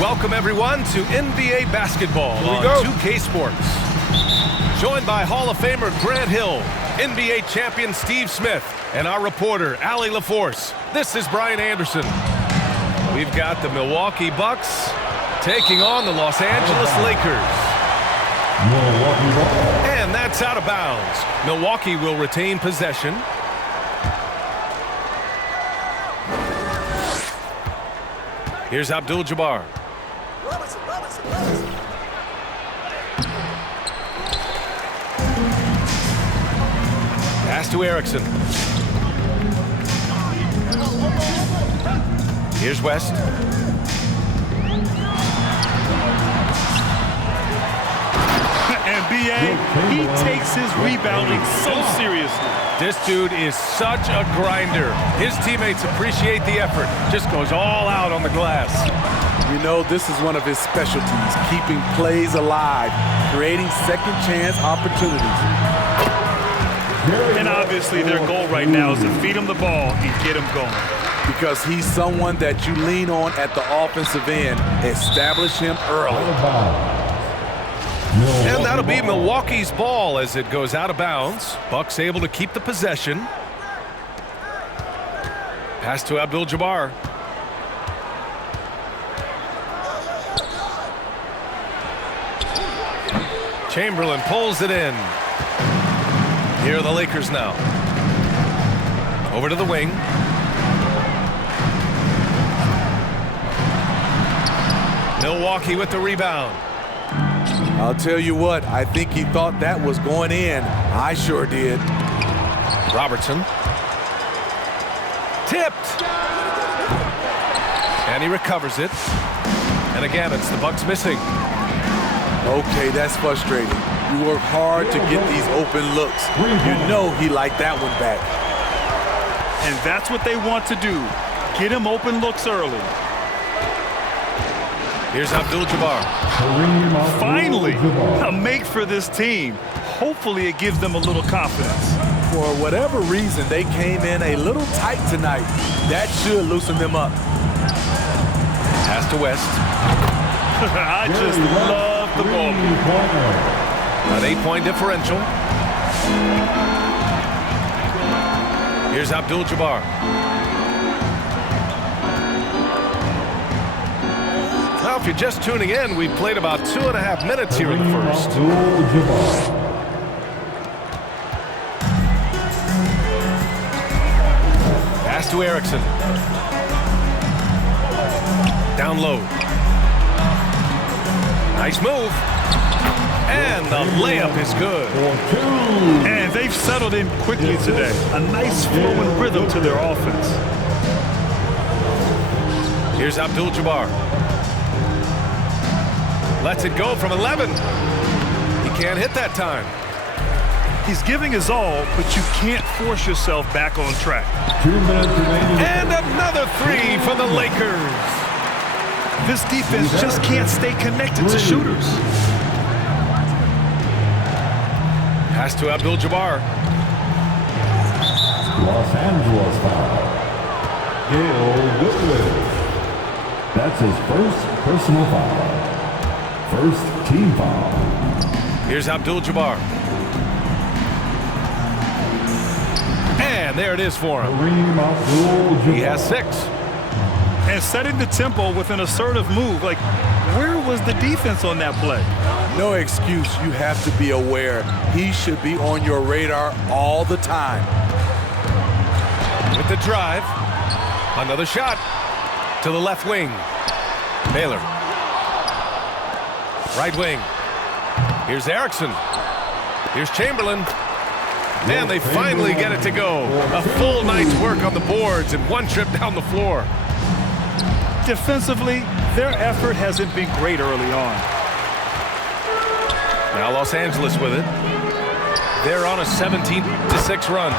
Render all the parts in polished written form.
Welcome, everyone, to NBA basketball on 2K Sports. Joined by Hall of Famer Grant Hill, NBA champion Steve Smith, and our reporter, Allie LaForce. This is Brian Anderson. We've got the Milwaukee Bucks taking on the Los Angeles Lakers. And that's out of bounds. Milwaukee will retain possession. Here's Abdul-Jabbar. Pass to Erickson. Here's West. And B.A., he takes his rebounding so seriously. This dude is such a grinder. His teammates appreciate the effort. Just goes all out on the glass. You know, this is one of his specialties, keeping plays alive, creating second chance opportunities. And obviously their goal right now is to feed him the ball and get him going. Because he's someone that you lean on at the offensive end. Establish him early. And that'll be Milwaukee's ball as it goes out of bounds. Bucks able to keep the possession. Pass to Abdul-Jabbar. Chamberlain pulls it in. Here are the Lakers now. Over to the wing. Milwaukee with the rebound. I'll tell you what, I think he thought that was going in. I sure did. Robertson. Tipped. And he recovers it. And again, it's the Bucks missing. Okay, that's frustrating. You work hard to get these open looks. You know he liked that one back. And that's what they want to do. Get him open looks early. Here's Abdul-Jabbar. Finally, a make for this team. Hopefully it gives them a little confidence. For whatever reason, they came in a little tight tonight. That should loosen them up. Pass to West. I just love the ball. An 8-point differential. Here's Abdul-Jabbar. Now, if you're just tuning in, we've played about 2.5 minutes here in the first. Pass to Erickson. Down low. Nice move. And the layup is good. And they've settled in quickly today. A nice flowing rhythm to their offense. Here's Abdul-Jabbar. Lets it go from 11. He can't hit that time. He's giving his all, but you can't force yourself back on track. And another three for the Lakers. This defense just can't stay connected to shooters. Pass to Abdul-Jabbar. Los Angeles foul. Wilt. That's his first personal foul. First team foul. Here's Abdul-Jabbar. And there it is for him. He has 6. And setting the tempo with an assertive move. Like, where was the defense on that play? No excuse. You have to be aware. He should be on your radar all the time. With the drive. Another shot. To the left wing. Baylor. Right wing. Here's Erickson. Here's Chamberlain. And they finally get it to go. A full night's work on the boards and one trip down the floor. Defensively, their effort hasn't been great early on. Now Los Angeles with it. They're on a 17-6 run.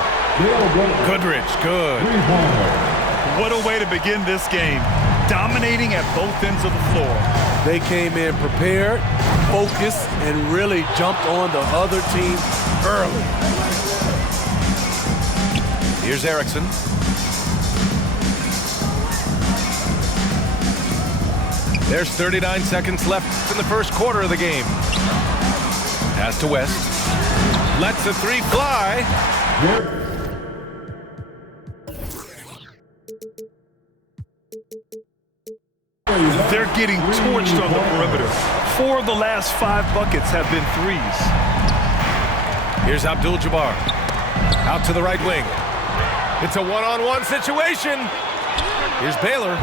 Goodrich, good. What a way to begin this game. Dominating at both ends of the floor. They came in prepared, focused, and really jumped on the other team early. Here's Erickson. There's 39 seconds left in the first quarter of the game. Pass to West. Lets the three fly. They're getting torched on the perimeter. 4 of the last 5 buckets have been threes. Here's Abdul-Jabbar. Out to the right wing. It's a one-on-one situation. Here's Baylor.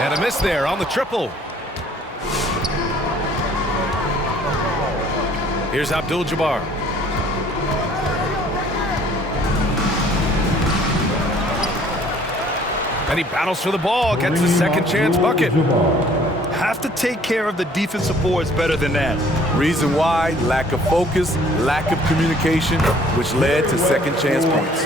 And a miss there on the triple. Here's Abdul-Jabbar. And he battles for the ball, gets a second chance bucket. Have to take care of the defensive boards better than that. Reason why, lack of focus, lack of communication, which led to second chance points.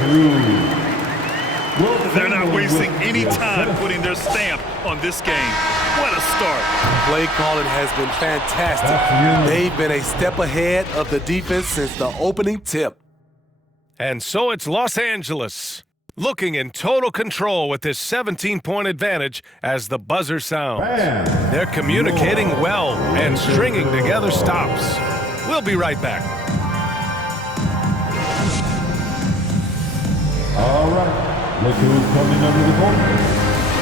They're not wasting any time putting their stamp on this game. What a start. Play calling has been fantastic. They've been a step ahead of the defense since the opening tip. And so it's Los Angeles, looking in total control with this 17-point advantage as the buzzer sounds. They're communicating well and stringing together stops. We'll be right back. All right. Look who's coming under the ball.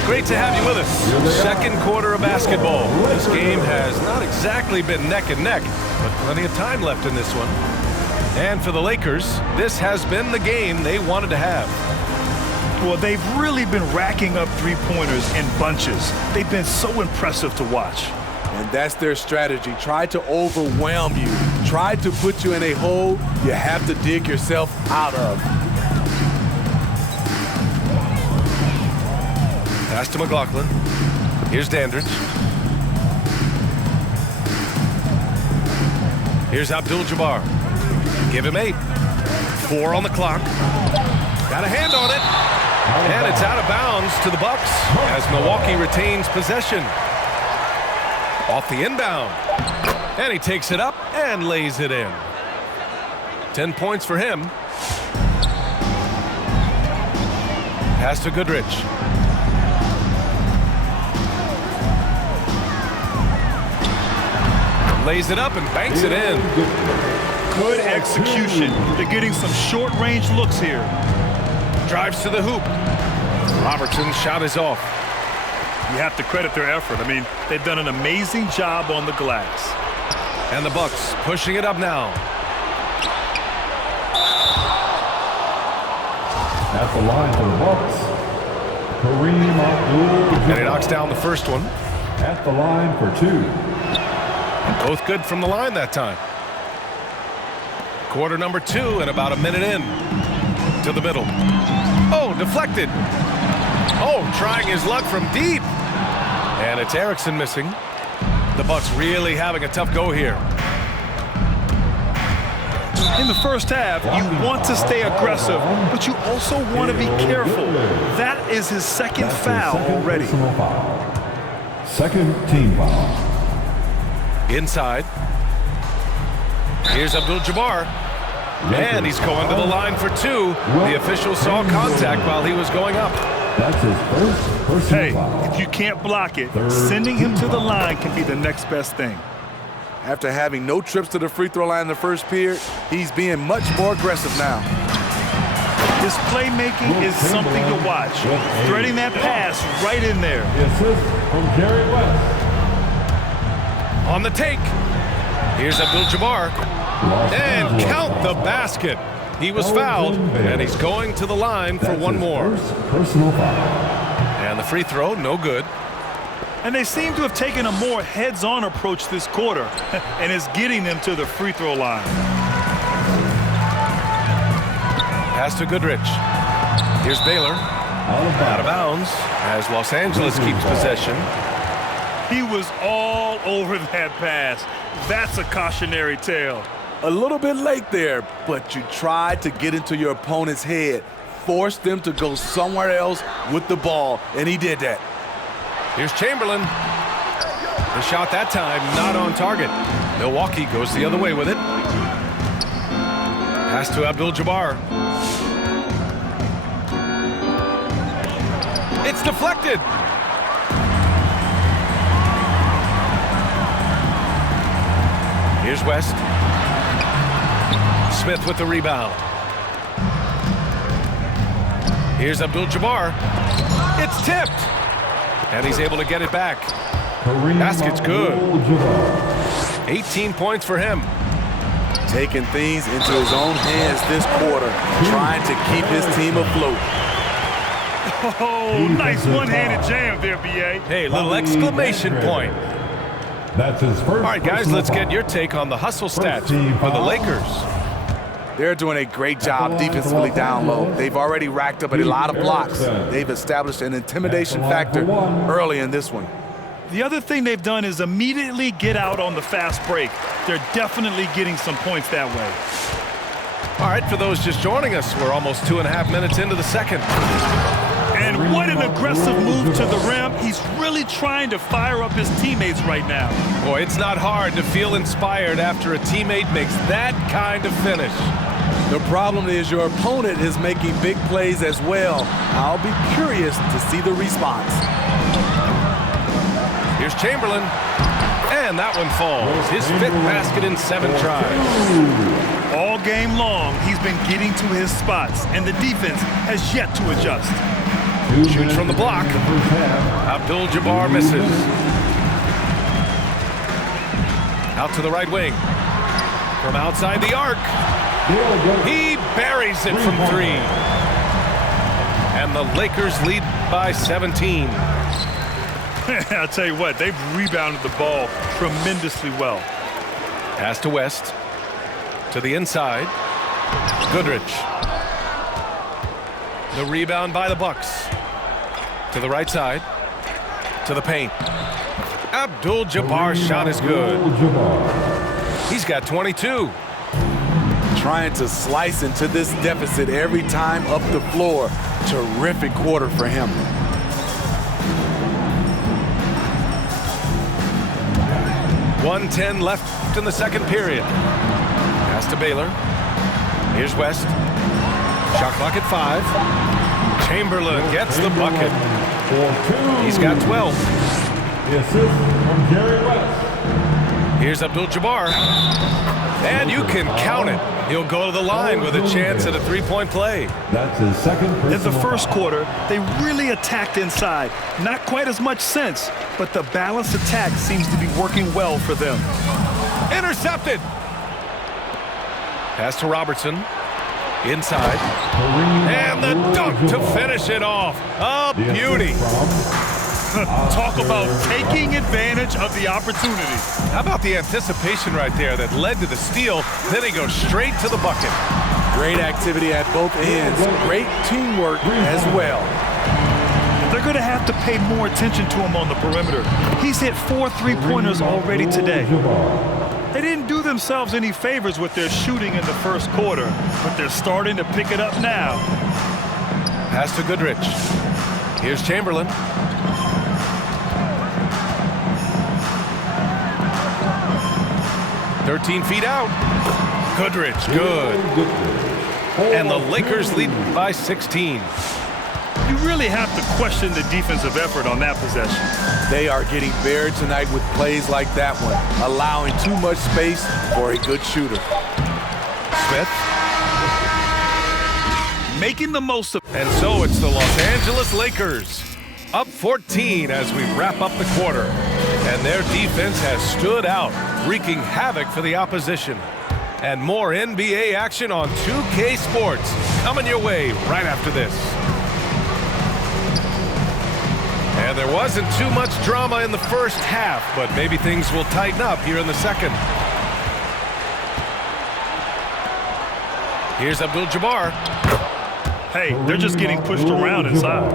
Great to have you with us. Second quarter of basketball. This game has not exactly been neck and neck, but plenty of time left in this one. And for the Lakers, this has been the game they wanted to have. Well, they've really been racking up three-pointers in bunches. They've been so impressive to watch. And that's their strategy. Try to overwhelm you. Try to put you in a hole you have to dig yourself out of. Pass to McLaughlin. Here's Dandridge. Here's Abdul-Jabbar. Give him 8. 4 on the clock. Got a hand on it. And it's out of bounds to the Bucks as Milwaukee retains possession. Off the inbound. And he takes it up and lays it in. 10 points for him. Pass to Goodrich. Lays it up and banks it in. Good execution. They're getting some short-range looks here. Drives to the hoop. Robertson's shot is off. You have to credit their effort. I mean, they've done an amazing job on the glass. And the Bucks pushing it up now. At the line for the Bucks, Kareem Abdul-Jabbar. And he knocks down the first one. At the line for 2. Both good from the line that time. Quarter number 2 and about a minute in. To the middle. Oh, deflected. Oh, trying his luck from deep. And it's Erickson missing. The Bucks really having a tough go here. In the first half, you want to stay aggressive, but you also want to be careful. That is his second foul already. Second team foul. Inside. Here's Abdul-Jabbar. And he's going to the line for 2. The official saw contact while he was going up. That's his first personal foul. If you can't block it, sending him to the line can be the next best thing. After having no trips to the free throw line in the first period, he's being much more aggressive now. His playmaking is something to watch. Threading that pass right in there. The assist from Jerry West. On the take. Here's Abdul-Jabbar. And count the basket. He was fouled, and he's going to the line for one more. Personal foul. And the free throw, no good. And they seem to have taken a more heads-on approach this quarter, and it's getting them to the free throw line. Pass to Goodrich. Here's Baylor. Out of bounds as Los Angeles keeps possession. He was all over that pass. That's a cautionary tale. A little bit late there, but you tried to get into your opponent's head, force them to go somewhere else with the ball, and he did that. Here's Chamberlain. The shot that time not on target. Milwaukee goes the other way with it. Pass to Abdul-Jabbar. It's deflected. Here's West. Smith with the rebound. Here's Abdul-Jabbar. It's tipped. And he's able to get it back. Basket's good. 18 points for him. Taking things into his own hands this quarter, trying to keep his team afloat. Oh, nice one-handed jam there, B.A. Hey, little exclamation point. That's his first. All right, guys, let's get your take on the hustle stats for the Lakers. They're doing a great job defensively down low. They've already racked up a lot of blocks. They've established an intimidation factor early in this one. The other thing they've done is immediately get out on the fast break. They're definitely getting some points that way. All right, for those just joining us, we're almost 2.5 minutes into the second. And what an aggressive move to the rim. He's really trying to fire up his teammates right now. Boy, it's not hard to feel inspired after a teammate makes that kind of finish. The problem is your opponent is making big plays as well. I'll be curious to see the response. Here's Chamberlain, and that one falls. His 5th basket in 7 tries. All game long, he's been getting to his spots, and the defense has yet to adjust. Shoots from the block. Abdul-Jabbar misses. Out to the right wing. From outside the arc. He buries it from 3. And the Lakers lead by 17. I'll tell you what, they've rebounded the ball tremendously well. Pass to West. To the inside. Goodrich. The rebound by the Bucks. To the right side. To the paint. Abdul-Jabbar's shot is good. He's got 22. Trying to slice into this deficit every time up the floor. Terrific quarter for him. .110 left in the second period. Pass to Baylor. Here's West. Shot clock at 5. Chamberlain gets the bucket. He's got 12. The assist from Jerry West. Here's Abdul-Jabbar. And you can count it. He'll go to the line with a chance at a 3-point play. That's his second. In the first quarter, they really attacked inside. Not quite as much since, but the balanced attack seems to be working well for them. Intercepted. Pass to Robertson. Inside. And the dunk to finish it off. A beauty. Talk about taking advantage of the opportunity. How about the anticipation right there that led to the steal? Then he goes straight to the bucket. Great activity at both ends. Great teamwork as well. They're going to have to pay more attention to him on the perimeter. He's hit 4 3-pointers already today. They didn't do themselves any favors with their shooting in the first quarter, but they're starting to pick it up now. Pass to Goodrich. Here's Chamberlain. .13 feet out. Goodrich, good. And the Lakers lead by 16. You really have to question the defensive effort on that possession. They are getting buried tonight with plays like that one, allowing too much space for a good shooter. Smith. Making the most of. And so it's the Los Angeles Lakers, up 14 as we wrap up the quarter. And their defense has stood out, wreaking havoc for the opposition. And more NBA action on 2K Sports coming your way right after this. And there wasn't too much drama in the first half, but maybe things will tighten up here in the second. Here's Abdul-Jabbar. Hey, they're just getting pushed around inside.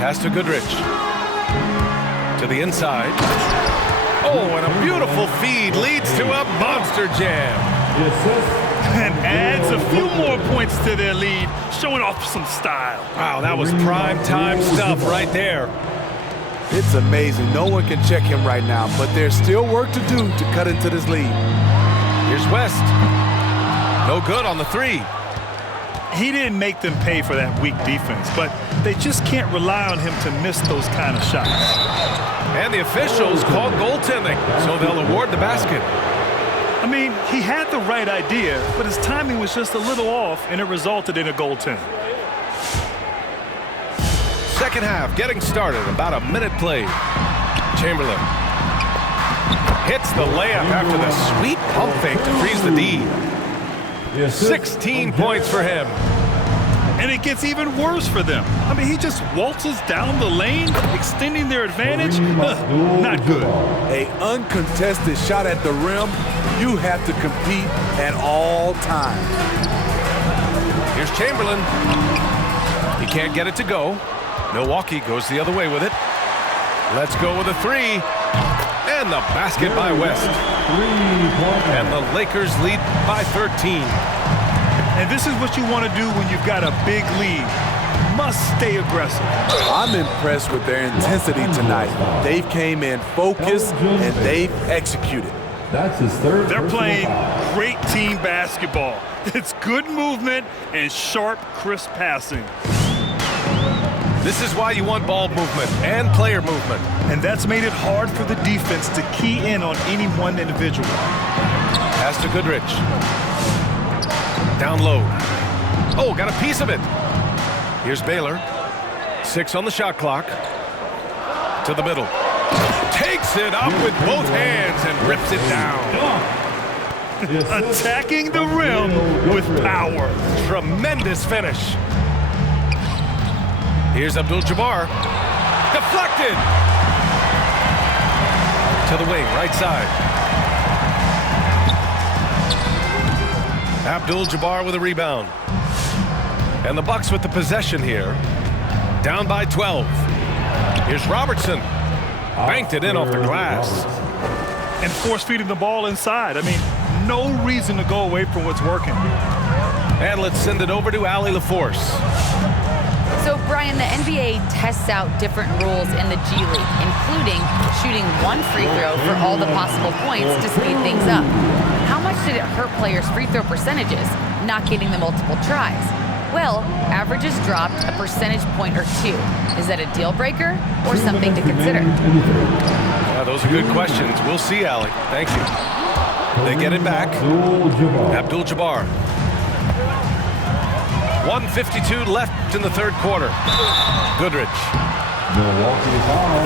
Pass to Goodrich. To the inside. Oh, and a beautiful feed leads to a monster jam. And adds a few more points to their lead, showing off some style. Wow, that was prime time stuff right there. It's amazing. No one can check him right now, but there's still work to do to cut into this lead. Here's West. No good on the 3. He didn't make them pay for that weak defense, but they just can't rely on him to miss those kind of shots. And the officials called goaltending, so they'll award the basket. I mean, he had the right idea, but his timing was just a little off, and it resulted in a goaltend. Second half getting started, about a minute played. Chamberlain hits the layup after the sweet pump fake to freeze the D. 16 points for him. And it gets even worse for them. I mean, he just waltzes down the lane, extending their advantage. Not good. An uncontested shot at the rim, you have to compete at all times. Here's Chamberlain. He can't get it to go. Milwaukee goes the other way with it. Let's go with a three. And the basket by West. And the Lakers lead by 13. And this is what you want to do when you've got a big lead. Must stay aggressive. I'm impressed with their intensity tonight. They've came in focused and they've executed. That's his third. They're playing great team basketball. It's good movement and sharp, crisp passing. This is why you want ball movement and player movement. And that's made it hard for the defense to key in on any one individual. Pass to Goodrich. Down low. Oh, got a piece of it. Here's Baylor. 6 on the shot clock. To the middle. Takes it up with both hands and rips it down. Attacking the rim with power. Tremendous finish. Here's Abdul-Jabbar. Deflected. To the wing, right side. Abdul-Jabbar with a rebound. And the Bucks with the possession here. Down by 12. Here's Robertson. Banked it in off the glass. And force feeding the ball inside. I mean, no reason to go away from what's working. And let's send it over to Allie LaForce. So, Brian, the NBA tests out different rules in the G League, including shooting one free throw for all the possible points to speed things up. How much did it hurt players' free throw percentages, not getting the multiple tries? Well, averages dropped a percentage point or two. Is that a deal breaker or something to consider? Those are good questions. We'll see, Allie. Thank you. They get it back. Abdul-Jabbar. 1:52 left in the third quarter. Goodrich.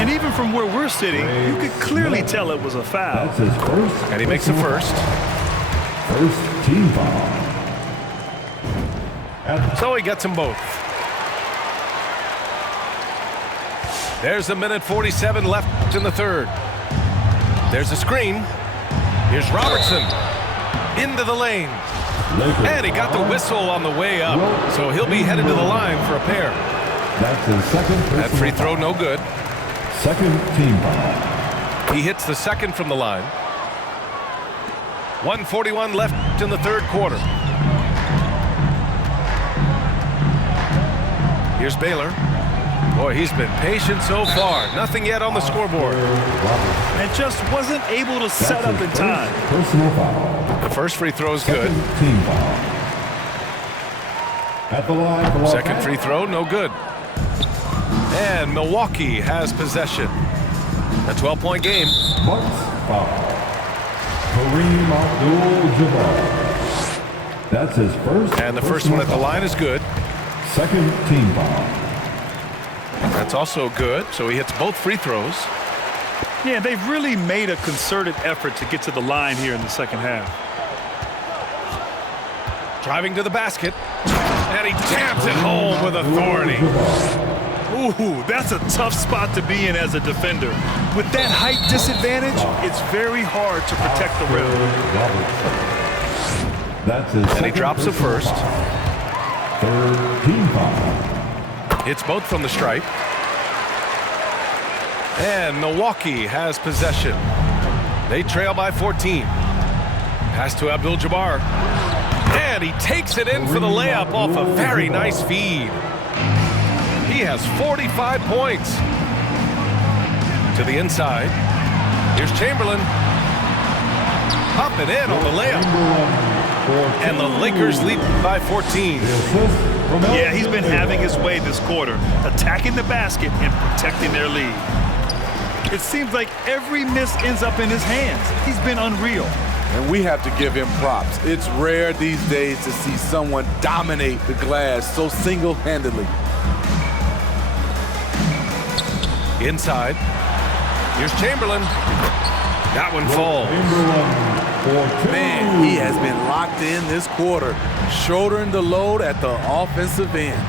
And even from where we're sitting, you could clearly tell it was a foul. That's his first. And he makes the first. First team foul. So he gets them both. There's a minute 47 left in the third. There's a screen. Here's Robertson. Into the lane. And he got the whistle on the way up, so he'll be headed to the line for a pair. That's his second. That free throw no good. Second team foul. He hits the second from the line. 1:41 left in the third quarter. Here's Baylor. Boy, he's been patient so far. Nothing yet on the scoreboard. And just wasn't able to set up in time. Personal foul. The first free throw is good. Second team foul. At the line for Second free throw, no good. And Milwaukee has possession. A 12-point game. Bucks foul. Kareem Abdul-Jabbar. That's his first. And the first one at the line is good. Second team foul. That's also good, so he hits both free throws. Yeah, they've really made a concerted effort to get to the line here in the second half. Driving to the basket, and he jams it home with authority. Ooh, that's a tough spot to be in as a defender. With that height disadvantage, it's very hard to protect the rim. That's his And he drops the first. Third team foul. Hits both from the stripe. And Milwaukee has possession. They trail by 14. Pass to Abdul-Jabbar. And he takes it in for the layup off a very nice feed. He has 45 points. To the inside. Here's Chamberlain. Up and in on the layup. And the Lakers lead by 14. Yeah, he's been having his way this quarter, attacking the basket and protecting their lead. It seems like every miss ends up in his hands. He's been unreal. And we have to give him props. It's rare these days to see someone dominate the glass so single-handedly. Inside. Here's Chamberlain. That one falls. Man, he has been locked in this quarter, shouldering the load at the offensive end.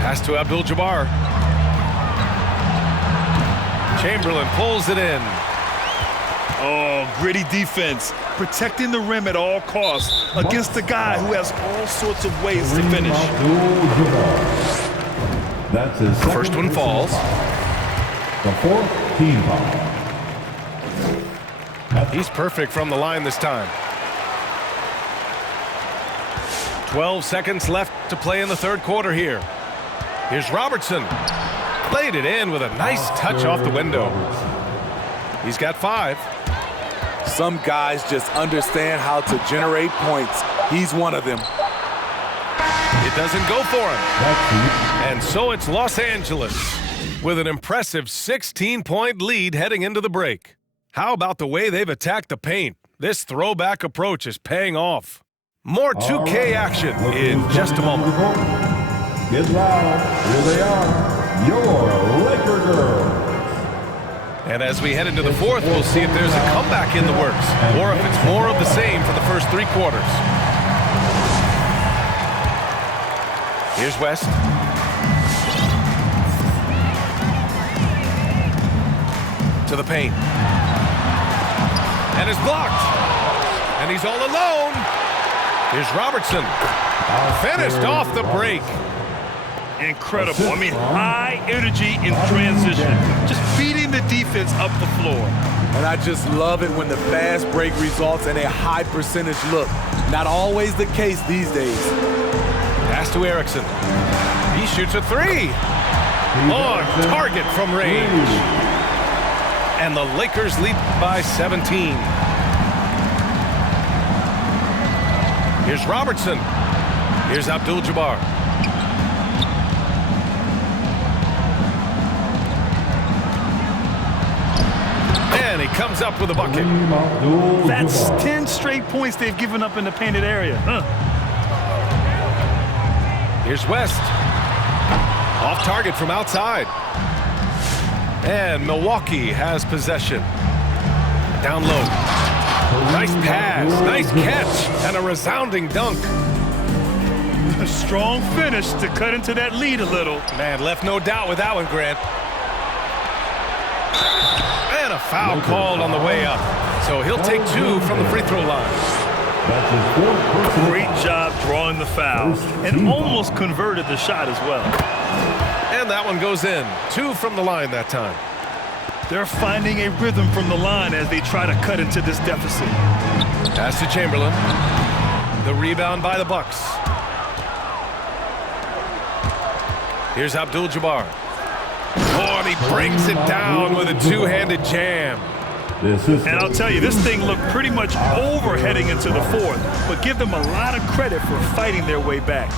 Pass to Abdul-Jabbar. Chamberlain pulls it in. Oh, gritty defense, protecting the rim at all costs against a guy who has all sorts of ways to finish. That's his First one falls. The fourth team foul. He's perfect from the line this time. 12 seconds left to play in the third quarter here. Here's Robertson. Laid it in with a nice touch off the window. He's got 5. Some guys just understand how to generate points. He's one of them. It doesn't go for him. And so it's Los Angeles with an impressive 16-point lead heading into the break. How about the way they've attacked the paint? This throwback approach is paying off. More 2K action in just a moment. Get loud. Here they are, your Laker girls. And as we head into the fourth, we'll see if there's a comeback in the works or if it's more of the same for the first 3 quarters. Here's West. To the paint. And is blocked. And he's all alone. Here's Robertson. Finished off the break. Incredible. I mean, high energy in transition. Just feeding the defense up the floor. And I just love it when the fast break results in a high percentage look. Not always the case these days. Pass to Erickson. He shoots a 3. On target from range. And the Lakers lead by 17. Here's Robertson. Here's Abdul-Jabbar. And he comes up with a bucket. That's 10 straight points they've given up in the painted area. Here's West. Off target from outside. And Milwaukee has possession. Down low. Nice pass, nice catch, and a resounding dunk. A strong finish to cut into that lead a little. Man, left no doubt with that one, Grant. And a foul called on the way up. So he'll take 2 from the free throw line. Great job drawing the foul and almost converted the shot as well. And that one goes in. 2 from the line that time. They're finding a rhythm from the line as they try to cut into this deficit. Pass to Chamberlain. The rebound by the Bucks. Here's Abdul-Jabbar. Oh, and he brings it down with a 2-handed jam. And I'll tell you, this thing looked pretty much over heading into the fourth, but give them a lot of credit for fighting their way back.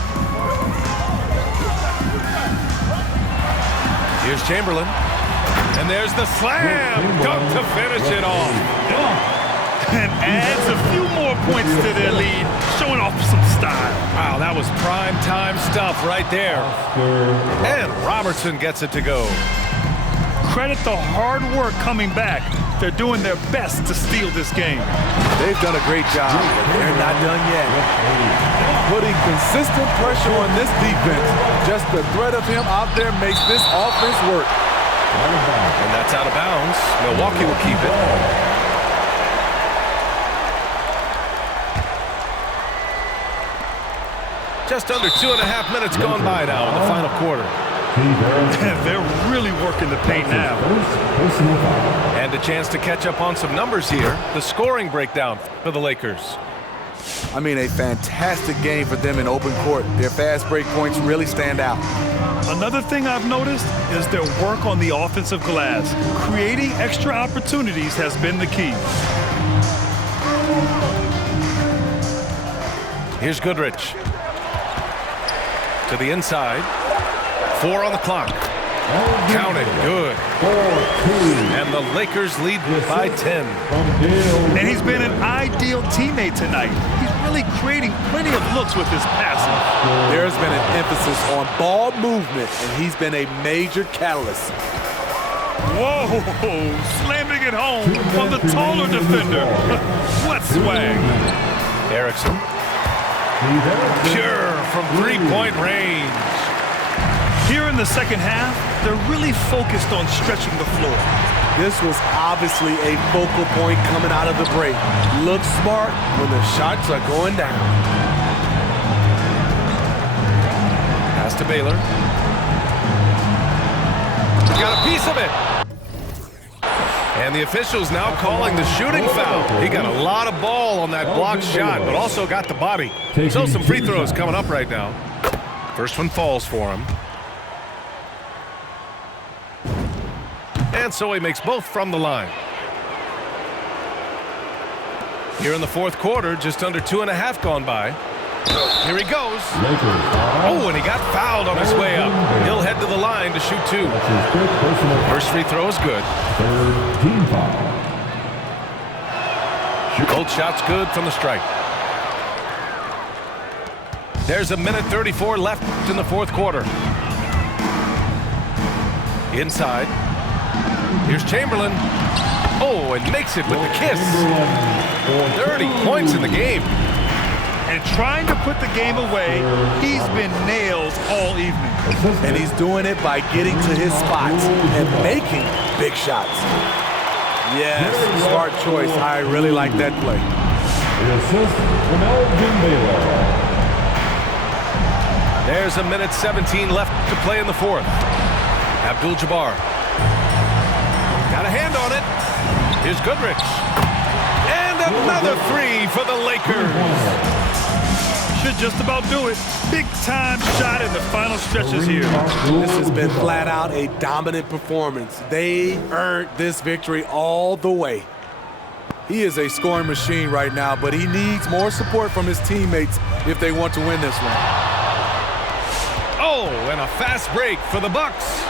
Here's Chamberlain. And there's the slam dunk to finish it off. And adds a few more points to their lead, showing off some style. Wow, that was prime time stuff right there. And Robertson gets it to go. Credit the hard work coming back. They're doing their best to steal this game. They've done a great job, but they're not done yet. Putting consistent pressure on this defense. Just the threat of him out there makes this offense work. And that's out of bounds. Milwaukee will keep it. Just under 2.5 minutes gone by now in the final quarter. They're really working the paint now. And a chance to catch up on some numbers here. The scoring breakdown for the Lakers. I mean, a fantastic game for them in open court. Their fast break points really stand out. Another thing I've noticed is their work on the offensive glass. Creating extra opportunities has been the key. Here's Goodrich. To the inside. 4 on the clock. Counted good. And the Lakers lead by 10. And he's been an ideal teammate tonight. He's really creating plenty of looks with his passing. There's been an emphasis on ball movement, and he's been a major catalyst. Whoa, slamming it home on the taller defender. What swag. Erickson. Pure from three-point range. Here in the second half, they're really focused on stretching the floor. This was obviously a focal point coming out of the break. Look smart when the shots are going down. Pass to Baylor. Got a piece of it. And the officials now calling the shooting foul. He got a lot of ball on that blocked shot, but also got the body. So some free throws coming up right now. First one falls for him. And so he makes both from the line. Here in the fourth quarter, just under 2.5 gone by. Here he goes. Oh, and he got fouled on his way up. He'll head to the line to shoot 2. First free throw is good. Team foul. Both shots good from the stripe. There's a minute 34 left in the fourth quarter. Inside. Here's Chamberlain. Oh, and makes it with the kiss. 30 points in the game. And trying to put the game away, he's been nails all evening. And he's doing it by getting to his spots and making big shots. Yes, smart choice. I really like that play. The assist from Elgin Baylor. There's a minute 17 left to play in the fourth. Abdul-Jabbar. Got a hand on it. Here's Goodrich. And another 3 for the Lakers. Should just about do it. Big time shot in the final stretches here. This has been flat out a dominant performance. They earned this victory all the way. He is a scoring machine right now, but he needs more support from his teammates if they want to win this one. Oh, and a fast break for the Bucks.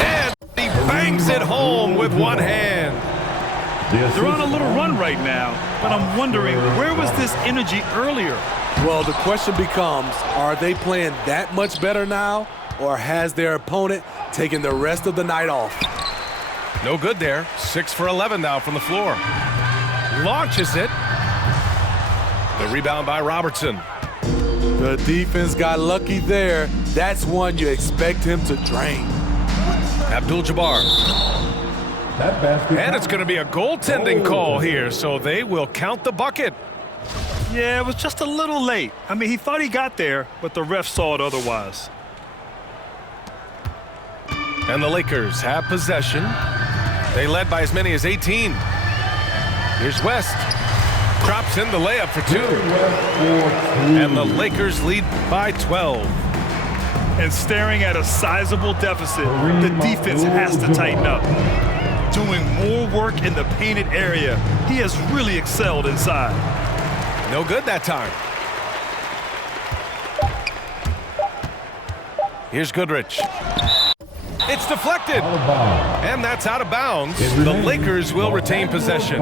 And he bangs it home with one hand. They're on a little run right now, but I'm wondering, where was this energy earlier? Well, the question becomes, are they playing that much better now, or has their opponent taken the rest of the night off? No good there. 6 for 11 now from the floor. Launches it. The rebound by Robertson. The defense got lucky there. That's one you expect him to drain. Abdul-Jabbar. And it's going to be a goaltending call here, so they will count the bucket. Yeah, it was just a little late. I mean, he thought he got there, but the ref saw it otherwise. And the Lakers have possession. They led by as many as 18. Here's West. Drops in the layup for 2. And the Lakers lead by 12. And staring at a sizable deficit, the defense has to tighten up. Doing more work in the painted area. He has really excelled inside. No good that time. Here's Goodrich. It's deflected. And that's out of bounds. The Lakers will retain possession.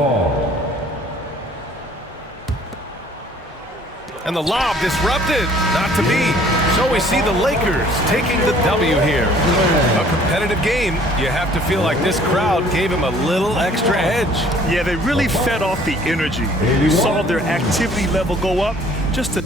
And the lob disrupted. Not to be. So we see the Lakers taking the W here. A competitive game. You have to feel like this crowd gave him a little extra edge. Yeah, they really fed off the energy. You saw their activity level go up just a